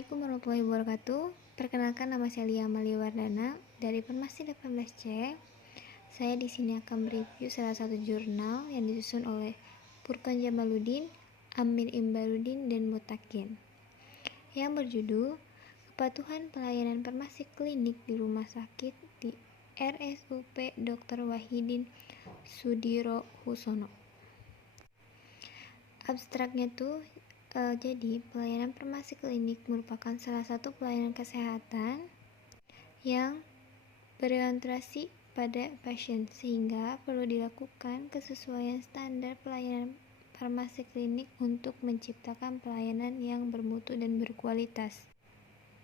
Assalamualaikum warahmatullahi wabarakatuh. Perkenalkan, nama saya Lia Amalia Wardana dari Farmasi 18C. Saya di sini akan mereview salah satu jurnal yang disusun oleh Furqan Jamaluddin, Amir Imbaruddin, dan Mutakin, yang berjudul Kepatuhan Pelayanan Farmasi Klinik di Rumah Sakit di RSUP Dr. Wahidin Sudirohusono. Abstraknya tuh jadi pelayanan farmasi klinik merupakan salah satu pelayanan kesehatan yang berorientasi pada pasien, sehingga perlu dilakukan kesesuaian standar pelayanan farmasi klinik untuk menciptakan pelayanan yang bermutu dan berkualitas.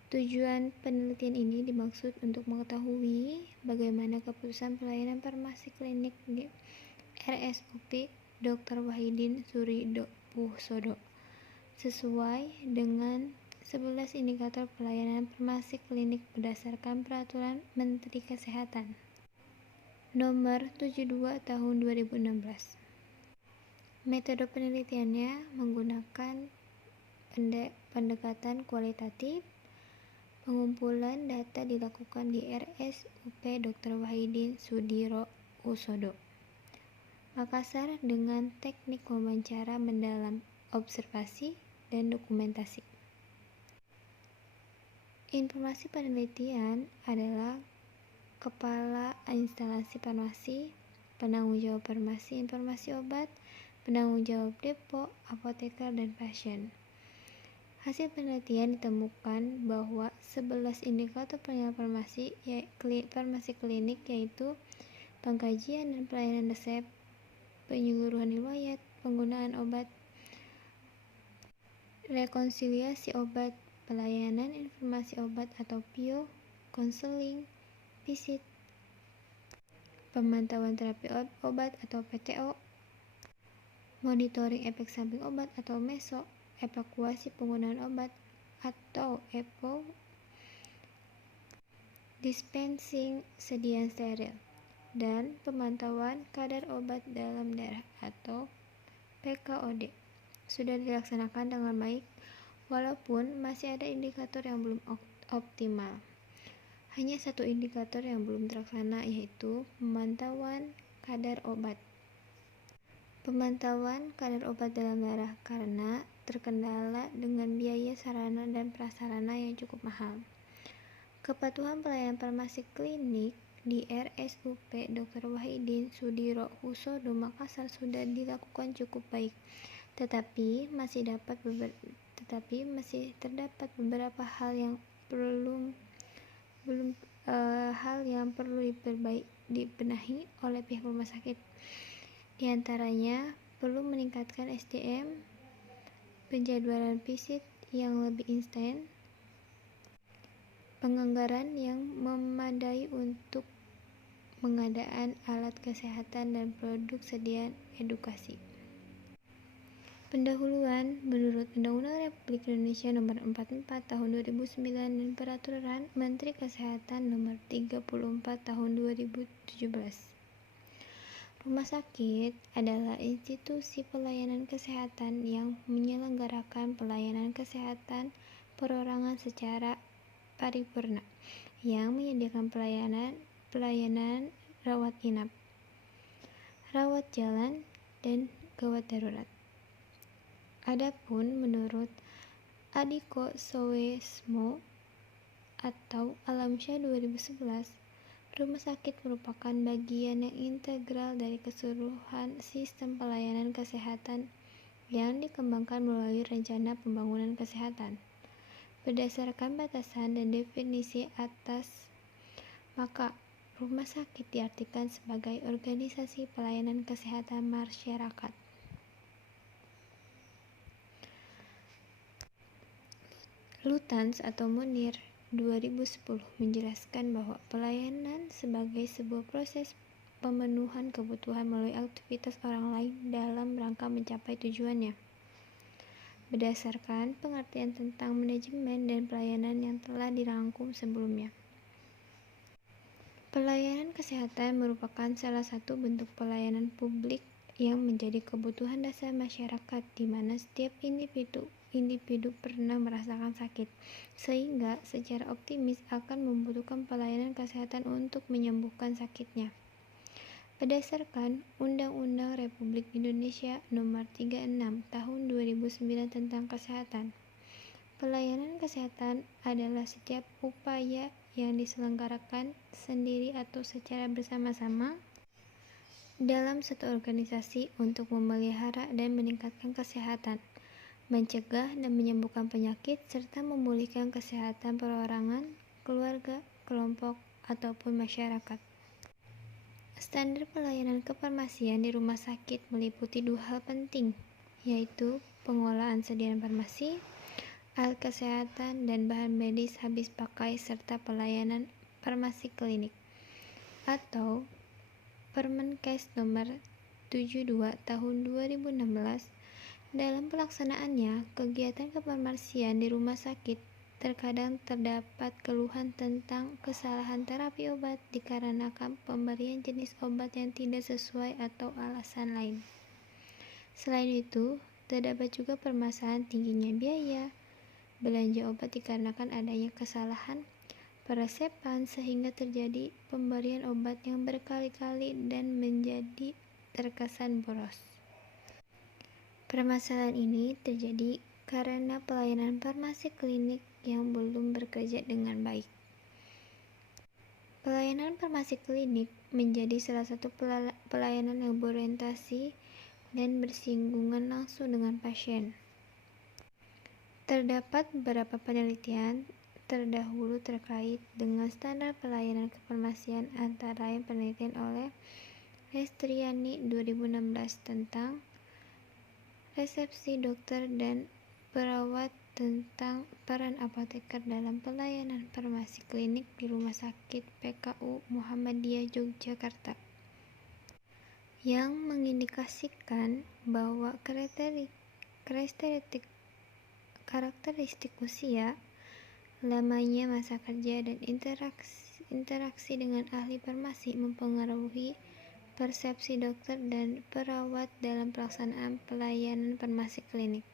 Tujuan penelitian ini dimaksud untuk mengetahui bagaimana keputusan pelayanan farmasi klinik di RSUP Dr. Wahidin Sudirohusono sesuai dengan 11 indikator pelayanan farmasi klinik berdasarkan Peraturan Menteri Kesehatan Nomor 72 Tahun 2016. Metode penelitiannya menggunakan pendekatan kualitatif. Pengumpulan data dilakukan di RSUP Dr. Wahidin Sudirohusono, Makassar, dengan teknik wawancara mendalam, observasi, dan dokumentasi. Informasi penelitian adalah kepala instalasi farmasi, penanggung jawab farmasi informasi obat, penanggung jawab depo, apoteker, dan pasien. Hasil penelitian ditemukan bahwa 11 indikator pelayanan farmasi klinik, yaitu pengkajian dan pelayanan resep, penyuluhan riwayat, penggunaan obat, rekonsiliasi obat, pelayanan informasi obat atau PIO, konseling, visit, pemantauan terapi obat atau PTO, monitoring efek samping obat atau MESO, evakuasi penggunaan obat atau EPO, dispensing sediaan steril, dan pemantauan kadar obat dalam darah atau PKOD sudah dilaksanakan dengan baik, walaupun masih ada indikator yang belum optimal. Hanya satu indikator yang belum terlaksana, yaitu pemantauan kadar obat. Pemantauan kadar obat dalam darah karena terkendala dengan biaya sarana dan prasarana yang cukup mahal. Kepatuhan pelayanan farmasi klinik di RSUP Dr. Wahidin Sudirohusono Makassar sudah dilakukan cukup baik, tetapi masih terdapat beberapa hal yang perlu dibenahi oleh pihak rumah sakit. Di antaranya perlu meningkatkan SDM, penjadwalan visit yang lebih instan, penganggaran yang memadai untuk pengadaan alat kesehatan dan produk sediaan edukasi. Pendahuluan menurut Undang-Undang Republik Indonesia Nomor 44 Tahun 2009 dan Peraturan Menteri Kesehatan Nomor 34 Tahun 2017. Rumah sakit adalah institusi pelayanan kesehatan yang menyelenggarakan pelayanan kesehatan perorangan secara paripurna, yang menyediakan pelayanan rawat inap, rawat jalan, dan gawat darurat. Adapun menurut Adhiko Soesmo atau Alamsyah 2011, rumah sakit merupakan bagian yang integral dari keseluruhan sistem pelayanan kesehatan yang dikembangkan melalui rencana pembangunan kesehatan. Berdasarkan batasan dan definisi atas, maka rumah sakit diartikan sebagai organisasi pelayanan kesehatan masyarakat. Lutyens atau Munir 2010 menjelaskan bahwa pelayanan sebagai sebuah proses pemenuhan kebutuhan melalui aktivitas orang lain dalam rangka mencapai tujuannya. Berdasarkan pengertian tentang manajemen dan pelayanan yang telah dirangkum sebelumnya, pelayanan kesehatan merupakan salah satu bentuk pelayanan publik yang menjadi kebutuhan dasar masyarakat, di mana setiap individu individu pernah merasakan sakit, sehingga secara optimis akan membutuhkan pelayanan kesehatan untuk menyembuhkan sakitnya. Berdasarkan Undang-Undang Republik Indonesia Nomor 36 Tahun 2009 tentang Kesehatan, pelayanan kesehatan adalah setiap upaya yang diselenggarakan sendiri atau secara bersama-sama dalam satu organisasi untuk memelihara dan meningkatkan kesehatan, mencegah dan menyembuhkan penyakit, serta memulihkan kesehatan perorangan, keluarga, kelompok, ataupun masyarakat. Standar pelayanan kefarmasian di rumah sakit meliputi dua hal penting, yaitu pengolahan sediaan farmasi, alat kesehatan, dan bahan medis habis pakai, serta pelayanan farmasi klinik, atau Permenkes Nomor 72 Tahun 2016. Dalam pelaksanaannya, kegiatan kefarmasian di rumah sakit terkadang terdapat keluhan tentang kesalahan terapi obat dikarenakan pemberian jenis obat yang tidak sesuai atau alasan lain. Selain itu, terdapat juga permasalahan tingginya biaya belanja obat dikarenakan adanya kesalahan peresepan sehingga terjadi pemberian obat yang berkali-kali dan menjadi terkesan boros. Permasalahan ini terjadi karena pelayanan farmasi klinik yang belum bekerja dengan baik. Pelayanan farmasi klinik menjadi salah satu pelayanan yang berorientasi dan bersinggungan langsung dengan pasien. Terdapat beberapa penelitian terdahulu terkait dengan standar pelayanan kefarmasian, antara lain penelitian oleh Restriani 2016 tentang resepsi dokter dan perawat tentang peran apoteker dalam pelayanan farmasi klinik di Rumah Sakit PKU Muhammadiyah Yogyakarta, yang mengindikasikan bahwa karakteristik usia, lamanya masa kerja, dan interaksi dengan ahli farmasi mempengaruhi persepsi dokter dan perawat dalam pelaksanaan pelayanan farmasi klinik.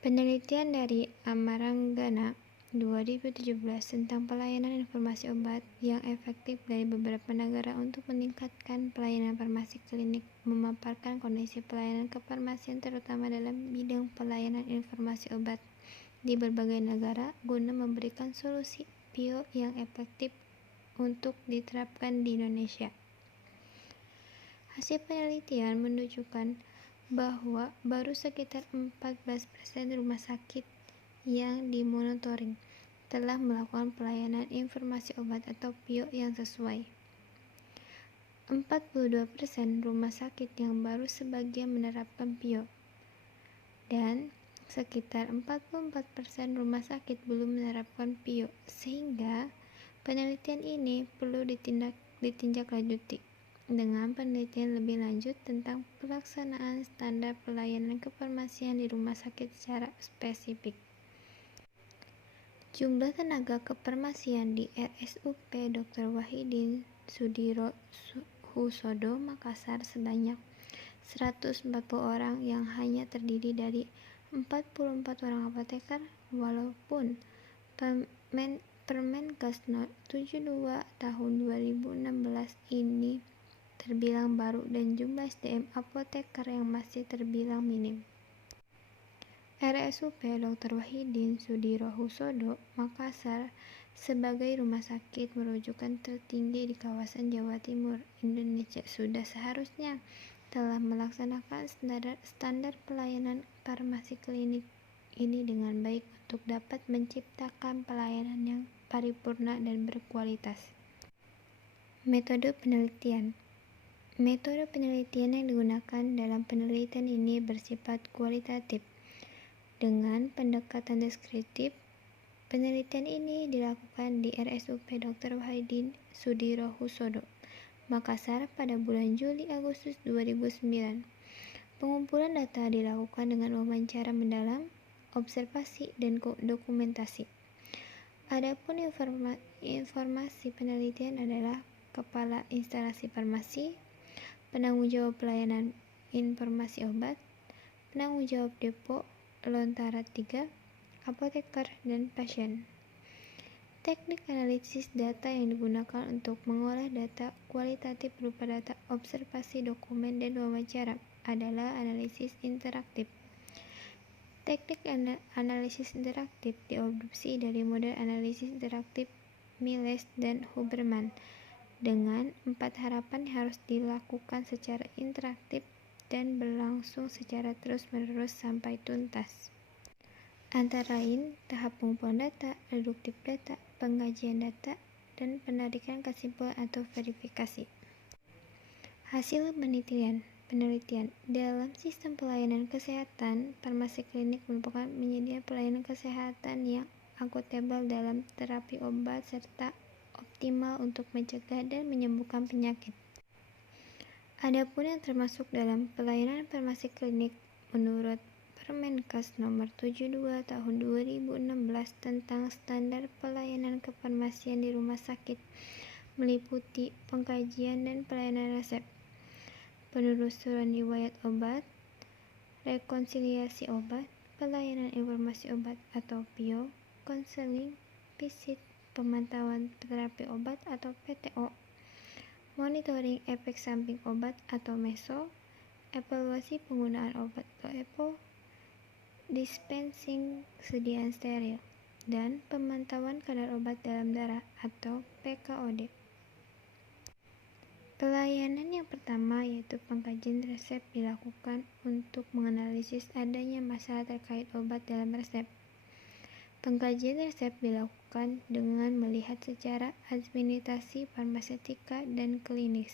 Penelitian dari Amaranggana 2017 tentang pelayanan informasi obat yang efektif dari beberapa negara untuk meningkatkan pelayanan farmasi klinik memaparkan kondisi pelayanan kefarmasian terutama dalam bidang pelayanan informasi obat di berbagai negara guna memberikan solusi PIO yang efektif untuk diterapkan di Indonesia. Hasil penelitian menunjukkan bahwa baru sekitar 14% rumah sakit yang dimonitoring telah melakukan pelayanan informasi obat atau PIO yang sesuai. 42% rumah sakit yang baru sebagian menerapkan PIO, dan sekitar 44% rumah sakit belum menerapkan PIO, sehingga penelitian ini perlu ditindaklanjuti dengan penelitian lebih lanjut tentang pelaksanaan standar pelayanan kefarmasian di rumah sakit secara spesifik. Jumlah tenaga kefarmasian di RSUP Dr. Wahidin Sudirohusodo Makassar sebanyak 140 orang yang hanya terdiri dari 44 orang apoteker, walaupun Permenkes 72 Tahun 2016 ini terbilang baru dan jumlah SDM apoteker yang masih terbilang minim. RSUP Dr. Wahidin Sudirohusodo Makassar sebagai rumah sakit merujukan tertinggi di kawasan Jawa Timur, Indonesia sudah seharusnya telah melaksanakan standar pelayanan farmasi klinik ini dengan baik untuk dapat menciptakan pelayanan yang paripurna dan berkualitas. Metode penelitian yang digunakan dalam penelitian ini bersifat kualitatif dengan pendekatan deskriptif. Penelitian ini dilakukan di RSUP Dr. Wahidin Sudirohusodo Makassar pada bulan Juli-Agustus 2009. Pengumpulan data dilakukan dengan wawancara mendalam, observasi, dan dokumentasi. Adapun informasi penelitian adalah kepala instalasi farmasi, penanggung jawab pelayanan informasi obat, penanggung jawab depo, Lontara 3, apoteker dan pasien. Teknik analisis data yang digunakan untuk mengolah data kualitatif berupa data observasi, dokumen, dan wawancara adalah analisis interaktif. Teknik analisis interaktif diadopsi dari model analisis interaktif Miles dan Huberman dengan 4 harapan harus dilakukan secara interaktif dan berlangsung secara terus-menerus sampai tuntas. Antara lain, tahap pengumpulan data, reduktif data, pengkajian data, dan penarikan kesimpulan atau verifikasi. Hasil penelitian dalam sistem pelayanan kesehatan, farmasi klinik merupakan penyedia pelayanan kesehatan yang akuntabel dalam terapi obat serta optimal untuk mencegah dan menyembuhkan penyakit. Adapun yang termasuk dalam pelayanan farmasi klinik menurut Permenkes Nomor 72 Tahun 2016 tentang standar pelayanan kefarmasian di rumah sakit meliputi pengkajian dan pelayanan resep, penelusuran riwayat obat, rekonsiliasi obat, pelayanan informasi obat atau PIO, konseling, visit, pemantauan terapi obat atau PTO, monitoring efek samping obat atau MESO, evaluasi penggunaan obat atau EPO, dispensing sediaan steril, dan pemantauan kadar obat dalam darah atau PKOD. Pelayanan yang pertama yaitu pengkajian resep dilakukan untuk menganalisis adanya masalah terkait obat dalam resep. Pengkajian resep dilakukan dengan melihat secara administrasi farmaseutika dan klinis.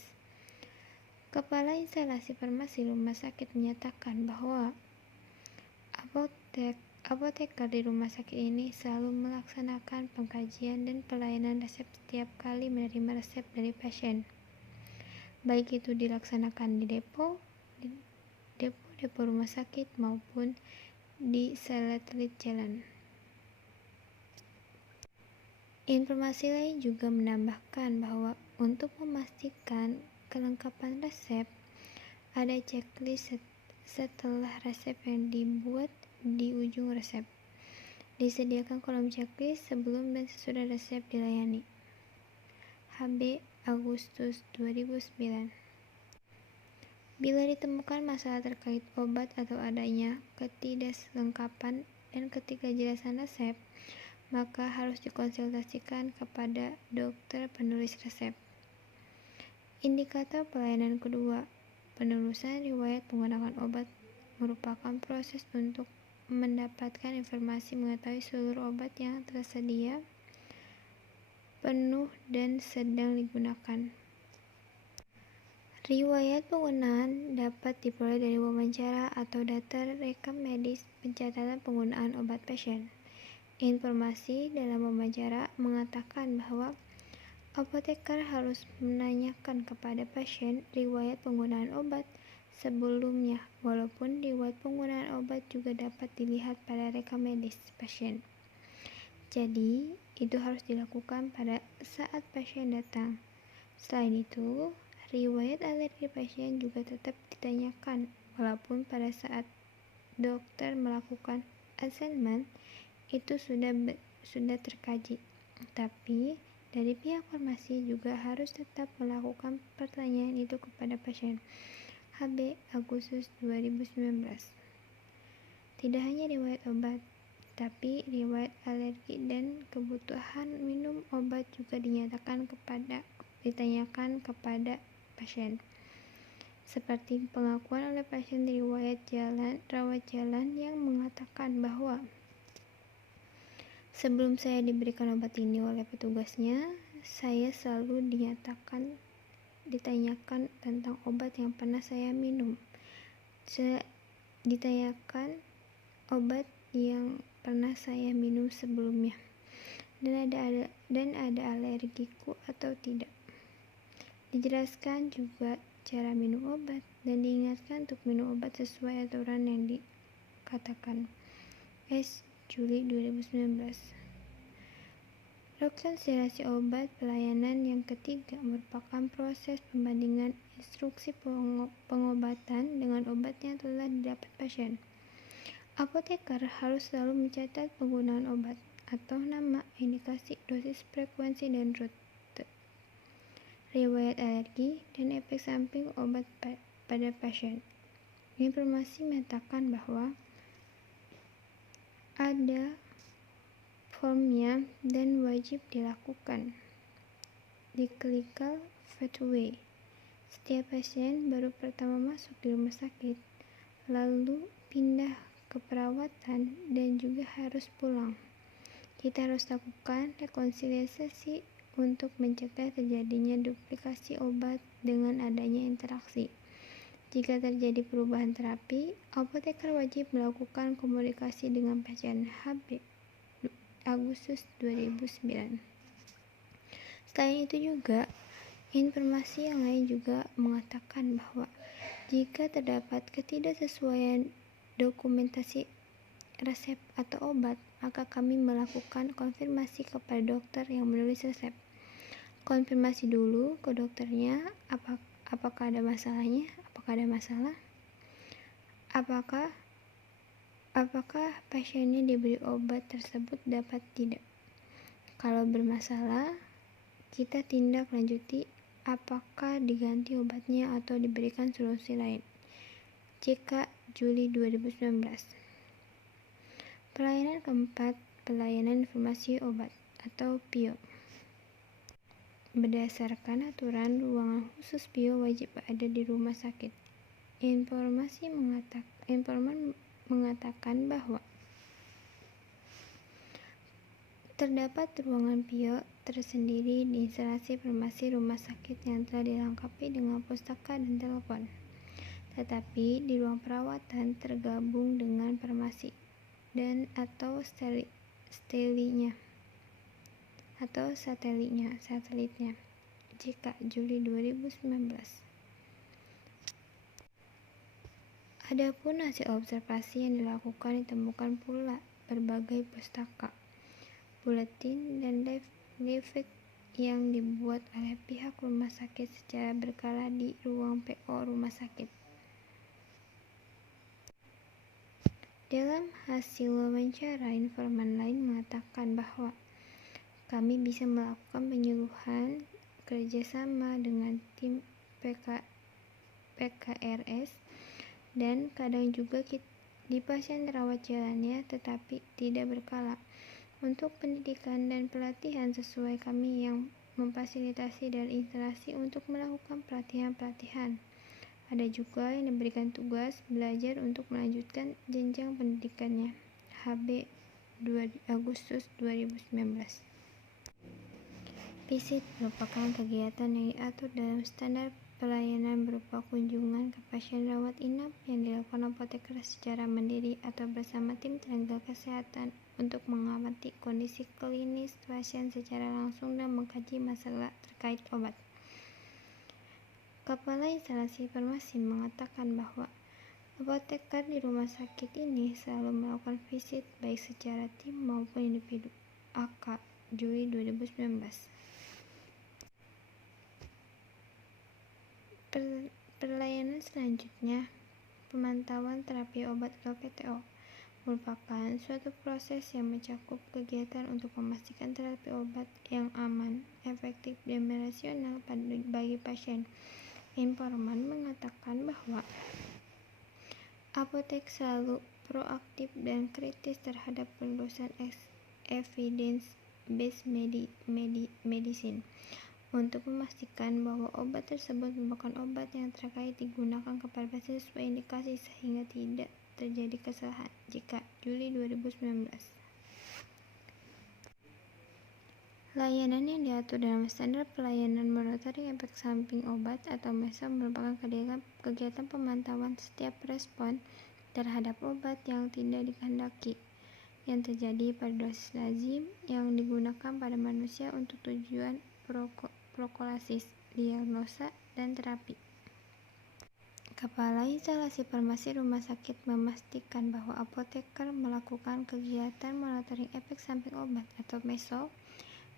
Kepala instalasi farmasi rumah sakit menyatakan bahwa apoteker di rumah sakit ini selalu melaksanakan pengkajian dan pelayanan resep setiap kali menerima resep dari pasien, baik itu dilaksanakan di depo rumah sakit maupun di satelit jalan. Informasi lain juga menambahkan bahwa untuk memastikan kelengkapan resep, ada checklist setelah resep yang dibuat di ujung resep. Disediakan kolom checklist sebelum dan sesudah resep dilayani. HB Agustus 2009. Bila ditemukan masalah terkait obat atau adanya ketidaklengkapan dan ketidakjelasan resep, maka harus dikonsultasikan kepada dokter penulis resep. Indikator pelayanan kedua, penelusuran riwayat penggunaan obat merupakan proses untuk mendapatkan informasi mengetahui seluruh obat yang tersedia, penuh dan sedang digunakan. Riwayat penggunaan dapat diperoleh dari wawancara atau data rekam medis pencatatan penggunaan obat pasien. Informasi dalam wawancara mengatakan bahwa apoteker harus menanyakan kepada pasien riwayat penggunaan obat sebelumnya, walaupun riwayat penggunaan obat juga dapat dilihat pada rekam medis pasien. Jadi, itu harus dilakukan pada saat pasien datang. Selain itu, riwayat alergi pasien juga tetap ditanyakan, walaupun pada saat dokter melakukan asesmen itu sudah terkaji. Tapi, dari pihak farmasi juga harus tetap melakukan pertanyaan itu kepada pasien. HB Agustus 2019. Tidak hanya riwayat obat, tapi riwayat alergi dan kebutuhan minum obat juga ditanyakan kepada pasien. Seperti pengakuan oleh pasien riwayat rawat jalan yang mengatakan bahwa sebelum saya diberikan obat ini oleh petugasnya, saya selalu ditanyakan tentang obat yang pernah saya minum. Ditanyakan obat yang pernah saya minum sebelumnya dan ada alergiku atau tidak. Dijelaskan juga cara minum obat dan diingatkan untuk minum obat sesuai aturan yang dikatakan. Juli 2019. Rekonsiliasi obat pelayanan yang ketiga merupakan proses pembandingan instruksi pengobatan dengan obat yang telah didapat pasien. Apoteker harus selalu mencatat penggunaan obat atau nama, indikasi, dosis, frekuensi, dan rute, riwayat alergi, dan efek samping obat pada pasien. Informasi menyatakan bahwa ada formnya dan wajib dilakukan di clinical pathway. Setiap pasien baru pertama masuk di rumah sakit, lalu pindah ke perawatan dan juga harus pulang. Kita harus lakukan rekonsiliasi untuk mencegah terjadinya duplikasi obat dengan adanya interaksi. Jika terjadi perubahan terapi, apoteker wajib melakukan komunikasi dengan pasien. HB Agustus 2009. Selain itu juga, informasi yang lain juga mengatakan bahwa jika terdapat ketidaksesuaian dokumentasi resep atau obat, maka kami melakukan konfirmasi kepada dokter yang menulis resep. Konfirmasi dulu ke dokternya apakah ada masalahnya, apakah ada masalah, apakah pasiennya diberi obat tersebut dapat tidak. Kalau bermasalah, kita tindak lanjuti apakah diganti obatnya atau diberikan solusi lain. CK Juli 2019. Pelayanan keempat, pelayanan informasi obat atau PIO. Berdasarkan aturan, ruangan khusus PIO wajib ada di rumah sakit. Informan mengatakan bahwa terdapat ruangan PIO tersendiri di instalasi farmasi rumah sakit yang telah dilengkapi dengan pustaka dan telepon. Tetapi di ruang perawatan tergabung dengan farmasi dan atau satelitnya. Jika Juli 2019. Adapun hasil observasi yang dilakukan ditemukan pula berbagai pustaka, buletin, dan leaflet yang dibuat oleh pihak rumah sakit secara berkala di ruang PO rumah sakit. Dalam hasil wawancara, informan lain mengatakan bahwa kami bisa melakukan penyuluhan kerjasama dengan tim PKRS dan kadang juga di pasien rawat jalannya, tetapi tidak berkala. Untuk pendidikan dan pelatihan sesuai, kami yang memfasilitasi dan instalasi untuk melakukan pelatihan. Ada juga yang diberikan tugas belajar untuk melanjutkan jenjang pendidikannya. HB Agustus 2019. Visit merupakan kegiatan yang diatur dalam standar pelayanan berupa kunjungan ke pasien rawat inap yang dilakukan apoteker secara mandiri atau bersama tim tenaga kesehatan untuk mengamati kondisi klinis pasien secara langsung dan mengkaji masalah terkait obat. Kepala instalasi farmasi mengatakan bahwa apoteker di rumah sakit ini selalu melakukan visit baik secara tim maupun individu. AK Juli 2019. Pelayanan selanjutnya, pemantauan terapi obat atau PTO, merupakan suatu proses yang mencakup kegiatan untuk memastikan terapi obat yang aman, efektif, dan rasional bagi pasien. Informan mengatakan bahwa apotek selalu proaktif dan kritis terhadap penelusuran evidence-based medicine untuk memastikan bahwa obat tersebut merupakan obat yang terkait digunakan kepada pasien sesuai indikasi sehingga tidak terjadi kesalahan. Jika Juli 2019. Layanan yang diatur dalam standar pelayanan monitoring efek samping obat atau MESO merupakan kegiatan pemantauan setiap respon terhadap obat yang tidak dikehendaki yang terjadi pada dosis lazim yang digunakan pada manusia untuk tujuan prophylaxis, diagnosa, dan terapi. Kepala instalasi farmasi rumah sakit memastikan bahwa apoteker melakukan kegiatan monitoring efek samping obat atau MESO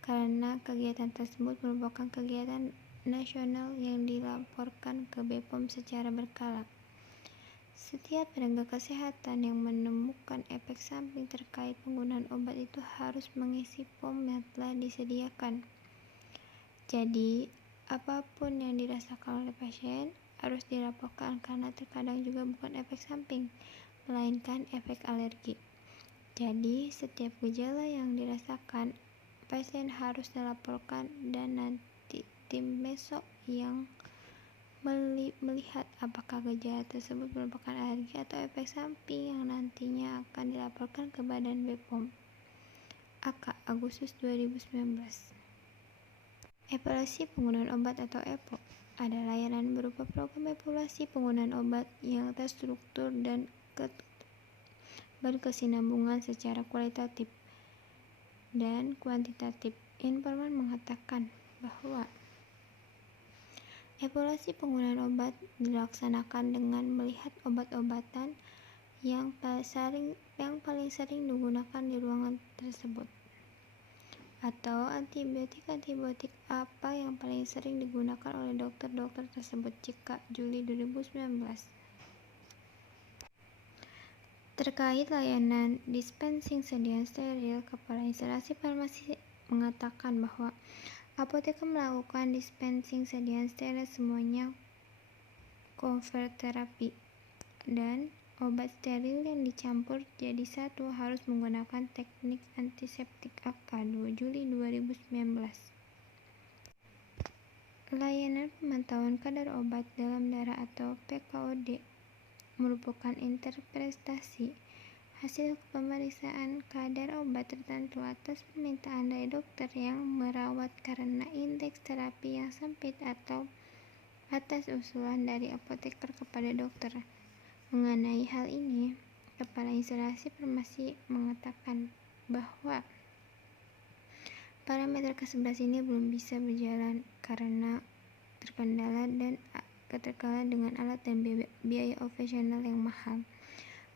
karena kegiatan tersebut merupakan kegiatan nasional yang dilaporkan ke BPOM secara berkala. Setiap tenaga kesehatan yang menemukan efek samping terkait penggunaan obat itu harus mengisi form yang telah disediakan. Jadi, apapun yang dirasakan oleh pasien harus dilaporkan karena terkadang juga bukan efek samping, melainkan efek alergi. Jadi, setiap gejala yang dirasakan, pasien harus dilaporkan dan nanti tim besok yang melihat apakah gejala tersebut merupakan alergi atau efek samping yang nantinya akan dilaporkan ke Badan BPOM. AK Agustus 2019. Evaluasi penggunaan obat atau EPO ada layanan berupa program evaluasi penggunaan obat yang terstruktur dan berkesinambungan secara kualitatif dan kuantitatif. Informan mengatakan bahwa evaluasi penggunaan obat dilaksanakan dengan melihat obat-obatan yang paling sering digunakan di ruangan tersebut, atau antibiotik apa yang paling sering digunakan oleh dokter tersebut. Jika Juli 2019. Terkait layanan dispensing sedia steril, Kepala Instalasi Farmasi mengatakan bahwa apoteker melakukan dispensing sedia steril semuanya convert terapi dan obat steril yang dicampur jadi satu harus menggunakan teknik antiseptik. AK 2 Juli 2019. Layanan pemantauan kadar obat dalam darah atau PKOD merupakan interpretasi hasil pemeriksaan kadar obat tertentu atas permintaan dari dokter yang merawat karena indeks terapi yang sempit atau atas usulan dari apoteker kepada dokter. Mengenai hal ini, Kepala Instalasi Farmasi mengatakan bahwa parameter ke-11 ini belum bisa berjalan karena terkendala dengan alat dan biaya operasional yang mahal.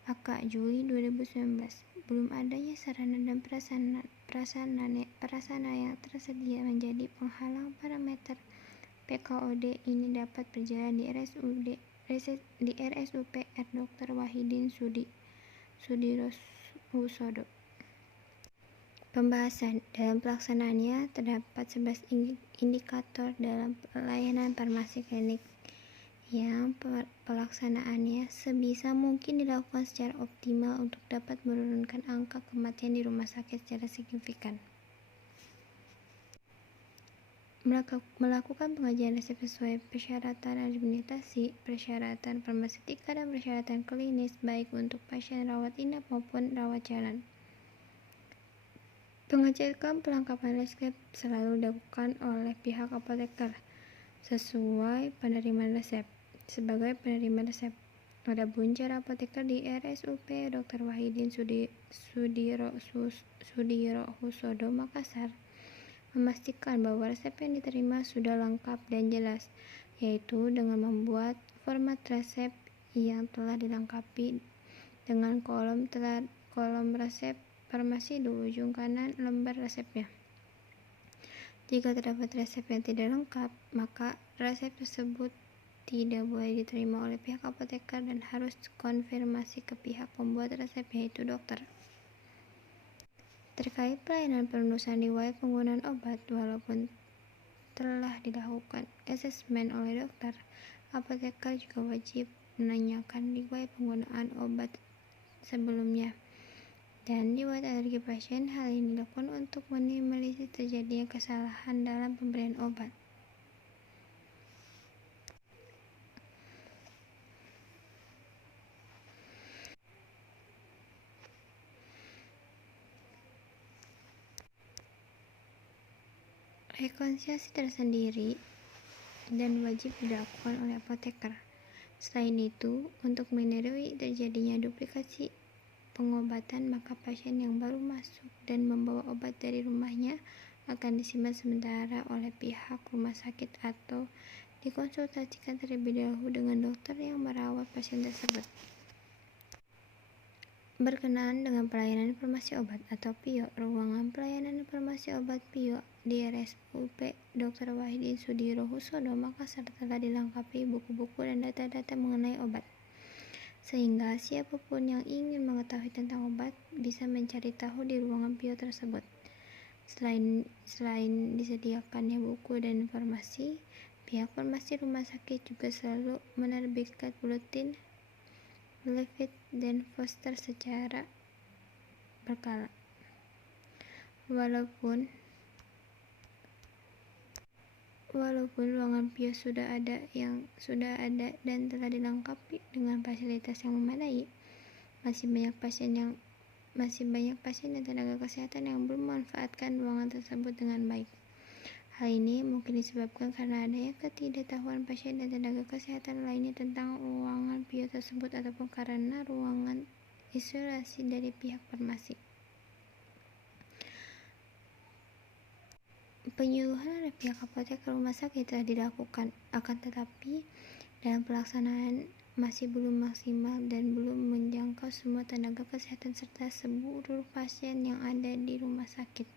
AK Juli 2019. Belum adanya sarana dan prasarana yang tersedia menjadi penghalang parameter PKOD ini dapat berjalan di RSUPR Dr. Wahidin Sudirohusodo. Pembahasan. Dalam pelaksanaannya terdapat 11 indikator dalam pelayanan farmasi klinik yang pelaksanaannya sebisa mungkin dilakukan secara optimal untuk dapat menurunkan angka kematian di rumah sakit secara signifikan. Melakukan pengajian resep sesuai persyaratan administrasi, persyaratan farmaseutika, dan persyaratan klinis baik untuk pasien rawat inap maupun rawat jalan. Pengecekan pelengkapan resep selalu dilakukan oleh pihak apoteker sesuai penerimaan resep. Sebagai penerima resep, adapun cara apoteker di RSUP Dr. Wahidin Sudirohusodo Makassar memastikan bahwa resep yang diterima sudah lengkap dan jelas, yaitu dengan membuat format resep yang telah dilengkapi dengan kolom resep farmasi di ujung kanan lembar resepnya. Jika terdapat resep yang tidak lengkap, maka resep tersebut tidak boleh diterima oleh pihak apoteker dan harus konfirmasi ke pihak pembuat resep, yaitu dokter. Terkait pelayanan penelusuran riwayat penggunaan obat, walaupun telah dilakukan asesmen oleh dokter, apoteker juga wajib menanyakan riwayat penggunaan obat sebelumnya dan riwayat alergi pasien. Hal ini dilakukan untuk meminimalisir terjadinya kesalahan dalam pemberian obat. Rekonsiliasi tersendiri dan wajib dilakukan oleh apoteker. Selain itu, untuk menghindari terjadinya duplikasi pengobatan, maka pasien yang baru masuk dan membawa obat dari rumahnya akan disimpan sementara oleh pihak rumah sakit atau dikonsultasikan terlebih dahulu dengan dokter yang merawat pasien tersebut. Berkenaan dengan pelayanan farmasi obat atau PIO, ruangan pelayanan farmasi obat PIO di RSUP Dr. Wahidin Sudirohusodo Makassar telah dilengkapi buku-buku dan data-data mengenai obat. sehingga siapapun yang ingin mengetahui tentang obat bisa mencari tahu di ruangan bio tersebut. Selain disediakannya buku dan informasi, pihak farmasi rumah sakit juga selalu menerbitkan buletin, leaflet, dan poster secara berkala. Walaupun ruangan bio sudah ada dan telah dilengkapi dengan fasilitas yang memadai, masih banyak pasien dan tenaga kesehatan yang belum memanfaatkan ruangan tersebut dengan baik. Hal ini mungkin disebabkan karena adanya ketidaktahuan pasien dan tenaga kesehatan lainnya tentang ruangan bio tersebut ataupun karena ruangan isolasi dari pihak farmasi. Penyuluhan oleh pihak apotek ke rumah sakit telah dilakukan, akan tetapi dalam pelaksanaan masih belum maksimal dan belum menjangkau semua tenaga kesehatan serta seluruh pasien yang ada di rumah sakit,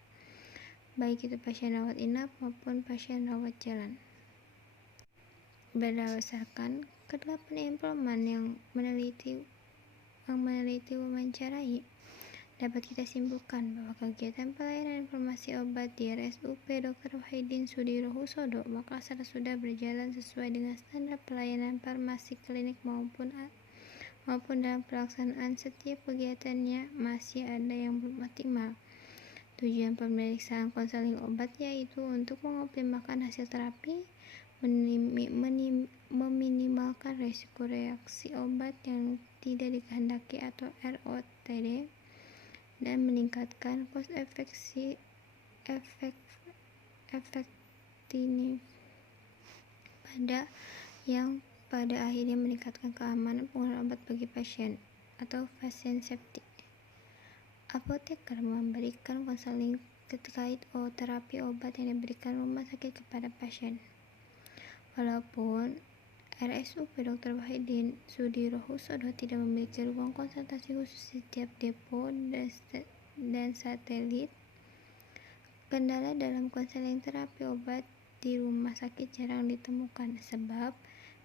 baik itu pasien rawat inap maupun pasien rawat jalan. Berdasarkan ke-8 informan yang meneliti wawancarai, dapat kita simpulkan bahwa kegiatan pelayanan informasi obat di RSUP Dr. Wahidin Sudirohusodo Makassar sudah berjalan sesuai dengan standar pelayanan farmasi klinik maupun dalam pelaksanaan setiap kegiatannya masih ada yang belum optimal. Tujuan pemeriksaan konseling obat yaitu untuk mengoptimalkan hasil terapi, meminimalkan risiko reaksi obat yang tidak dikehendaki atau ROTD, dan meningkatkan cost efektif pada akhirnya meningkatkan keamanan penggunaan obat bagi pasien atau patient safety. Apoteker memberikan konseling terkait terapi obat yang diberikan rumah sakit kepada pasien. Walaupun RSUP Dr. Wahidin Sudirohusodo tidak memiliki ruang konsultasi khusus di setiap depo dan satelit, kendala dalam konseling terapi obat di rumah sakit jarang ditemukan sebab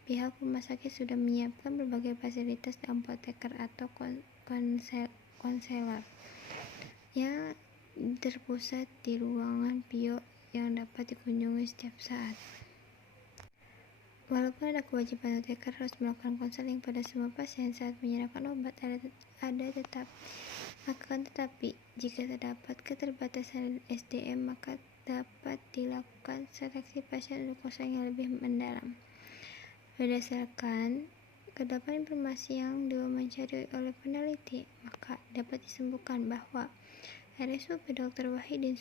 pihak rumah sakit sudah menyiapkan berbagai fasilitas apoteker atau konselor yang terpusat di ruangan bio yang dapat dikunjungi setiap saat. Walaupun ada kewajiban apoteker harus melakukan konseling pada semua pasien saat menyerahkan obat, akan tetapi jika terdapat keterbatasan SDM maka dapat dilakukan seleksi pasien untuk konseling yang lebih mendalam. Berdasarkan ke-8 informasi yang diwawancari oleh peneliti, maka dapat disimpulkan bahwa RSUP Dr. Wahidin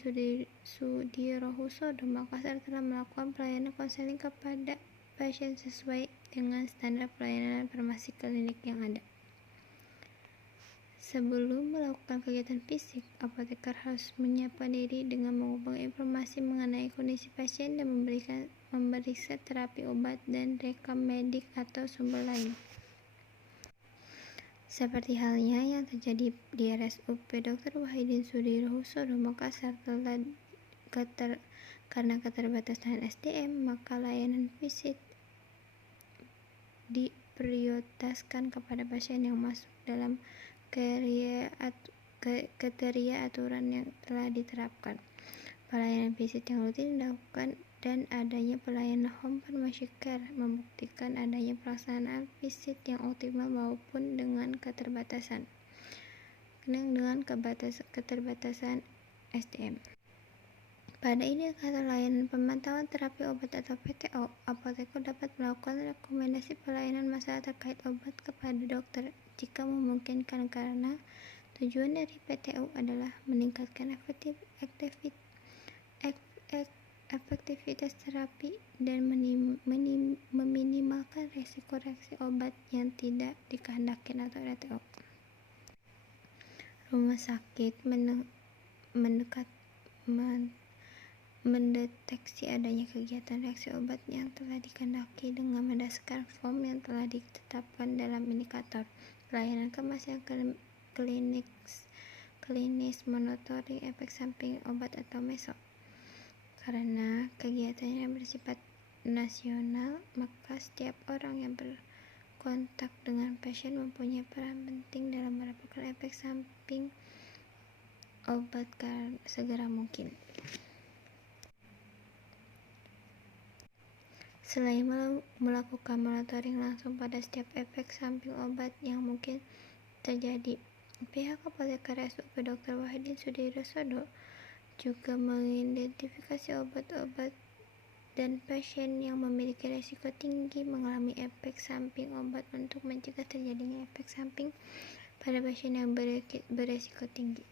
Sudirohusodo Makassar telah melakukan pelayanan konseling kepada pasien sesuai dengan standar pelayanan farmasi klinik yang ada. Sebelum melakukan kegiatan fisik, apoteker harus menyiapkan diri dengan mengumpulkan informasi mengenai kondisi pasien dan memeriksa terapi obat dan rekam medik atau sumber lain. Seperti halnya yang terjadi di RSUP Dr. Wahidin Sudirohusodo Makassar, karena keterbatasan SDM, maka layanan fisik diprioritaskan kepada pasien yang masuk dalam kriteria aturan yang telah diterapkan. Pelayanan fisik yang rutin dilakukan dan adanya pelayanan home pharmacy care membuktikan adanya pelaksanaan fisik yang optimal maupun dengan keterbatasan keterbatasan SDM. Pada indikator layanan pemantauan terapi obat atau PTO, apoteker dapat melakukan rekomendasi pelayanan masalah terkait obat kepada dokter jika memungkinkan, karena tujuan dari PTO adalah meningkatkan efektivitas terapi dan meminimalkan risiko reaksi obat yang tidak dikehendaki atau RTO. Rumah sakit mendeteksi adanya kegiatan reaksi obat yang telah dikehendaki dengan berdasarkan form yang telah ditetapkan dalam indikator pelayanan kemasan klinis monitoring efek samping obat atau MESO. Karena kegiatannya bersifat nasional, maka setiap orang yang kontak dengan pasien mempunyai peran penting dalam melaporkan efek samping obat segera mungkin. Selain melakukan monitoring langsung pada setiap efek samping obat yang mungkin terjadi, pihak apoteker RSUP Dr. Wahidin Sudirosodo juga mengidentifikasi obat-obat dan pasien yang memiliki risiko tinggi mengalami efek samping obat untuk mencegah terjadinya efek samping pada pasien yang berisiko tinggi.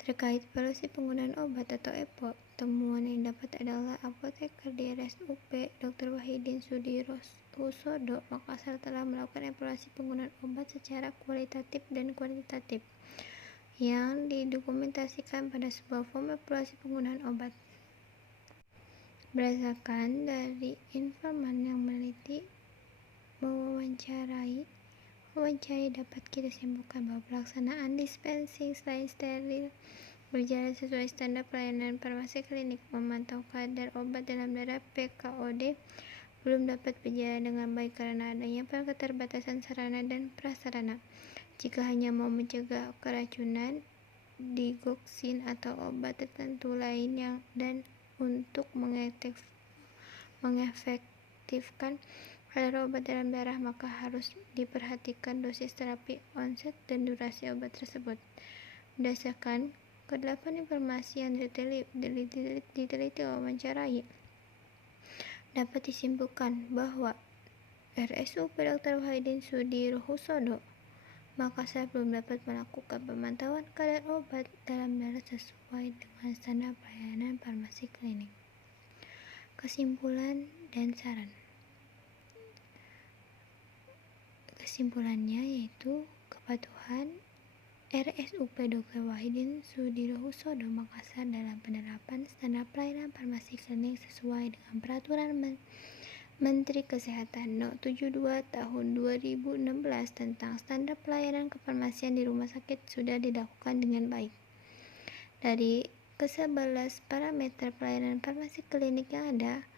Terkait polusi penggunaan obat atau EPO, temuan yang dapat adalah apoteker di RSUP Dr. Wahidin Sudirosodo Makassar telah melakukan evaluasi penggunaan obat secara kualitatif dan kuantitatif yang didokumentasikan pada sebuah form evaluasi penggunaan obat. Berdasarkan dari informan yang meneliti mewawancari dapat kita simpulkan bahwa pelaksanaan dispensing selain steril berjalan sesuai standar pelayanan farmasi klinik. Memantau kadar obat dalam darah PKOD belum dapat berjalan dengan baik karena adanya keterbatasan sarana dan prasarana. Jika hanya mau mencegah keracunan, digoksin atau obat tertentu lain dan untuk mengefektifkan kadar obat dalam darah, maka harus diperhatikan dosis terapi, onset, dan durasi obat tersebut. Berdasarkan ke-8 informasi yang diteliti wawancarai, dapat disimpulkan bahwa RSUP Dr. Wahidin Sudirosodo Makassar belum dapat melakukan pemantauan kadar obat dalam darah sesuai dengan standar pelayanan farmasi klinik. Kesimpulan dan saran. Kesimpulannya yaitu kepatuhan RSUP Dr. Wahidin Sudirosodo Makassar dalam penerapan standar pelayanan farmasi klinik sesuai dengan Peraturan Menteri Kesehatan No. 72 Tahun 2016 tentang standar pelayanan kefarmasian di rumah sakit sudah dilakukan dengan baik. Dari ke-11 parameter pelayanan farmasi klinik yang ada,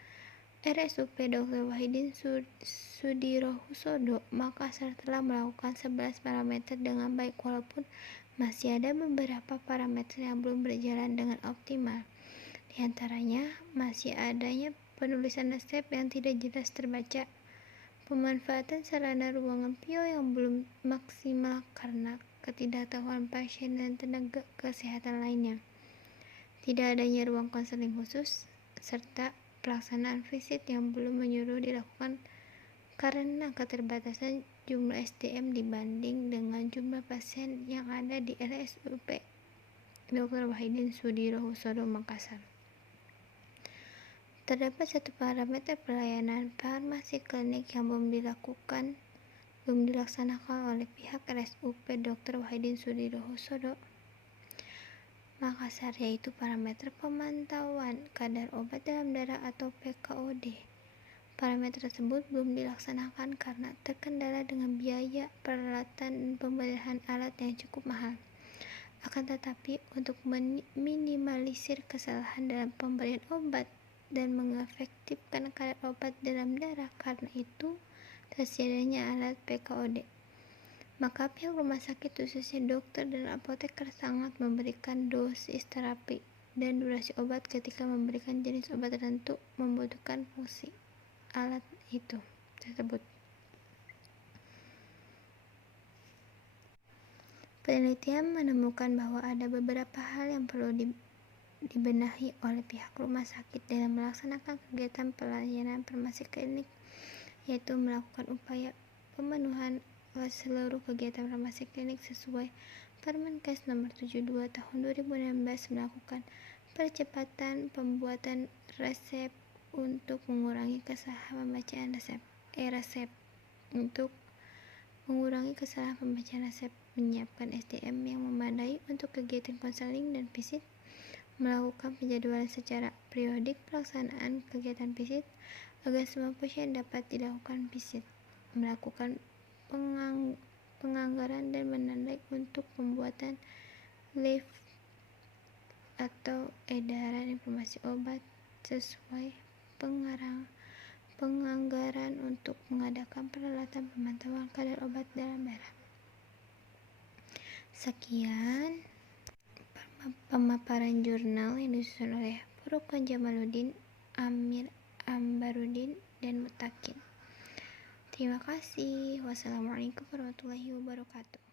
RSUP Dr. Wahidin Sudirosodo Makassar telah melakukan 11 parameter dengan baik, walaupun masih ada beberapa parameter yang belum berjalan dengan optimal. Di antaranya masih adanya penulisan resep yang tidak jelas terbaca, pemanfaatan sarana ruangan PIO yang belum maksimal karena ketidaktahuan pasien dan tenaga kesehatan lainnya, tidak adanya ruang konseling khusus, serta pelaksanaan visit yang belum menyeluruh dilakukan karena keterbatasan jumlah SDM dibanding dengan jumlah pasien yang ada di RSUP Dr. Wahidin Sudirosodo Makassar. Terdapat satu parameter pelayanan farmasi klinik yang belum dilaksanakan oleh pihak RSUP Dr. Wahidin Sudirosodo Makassar, yaitu parameter pemantauan kadar obat dalam darah atau PKOD. Parameter tersebut belum dilaksanakan karena terkendala dengan biaya peralatan dan pembelian alat yang cukup mahal. Akan tetapi, untuk meminimalisir kesalahan dalam pemberian obat dan mengefektifkan kadar obat dalam darah, karena itu tersedianya alat PKOD, maka pihak rumah sakit khususnya dokter dan apoteker sangat memberikan dosis terapi dan durasi obat ketika memberikan jenis obat tertentu membutuhkan fungsi alat tersebut. Penelitian menemukan bahwa ada beberapa hal yang perlu dibenahi oleh pihak rumah sakit dalam melaksanakan kegiatan pelayanan farmasi klinik, yaitu melakukan upaya pemenuhan seluruh kegiatan farmasi klinik sesuai Permenkes Nomor 72 Tahun 2016, melakukan percepatan pembuatan resep untuk mengurangi kesalahan pembacaan resep, untuk mengurangi kesalahan pembacaan resep, menyiapkan SDM yang memadai untuk kegiatan konseling dan visit, melakukan penjadwalan secara periodik pelaksanaan kegiatan visit agar semua pasien dapat dilakukan visit, melakukan penganggaran dan menandai untuk pembuatan leaf atau edaran informasi obat sesuai penganggaran untuk mengadakan peralatan pemantauan kadar obat dalam darah. Sekian pemaparan jurnal yang disusun oleh Furqan Jamaluddin, Amir Ambarudin, dan Mutakin. Terima kasih. Wassalamualaikum warahmatullahi wabarakatuh.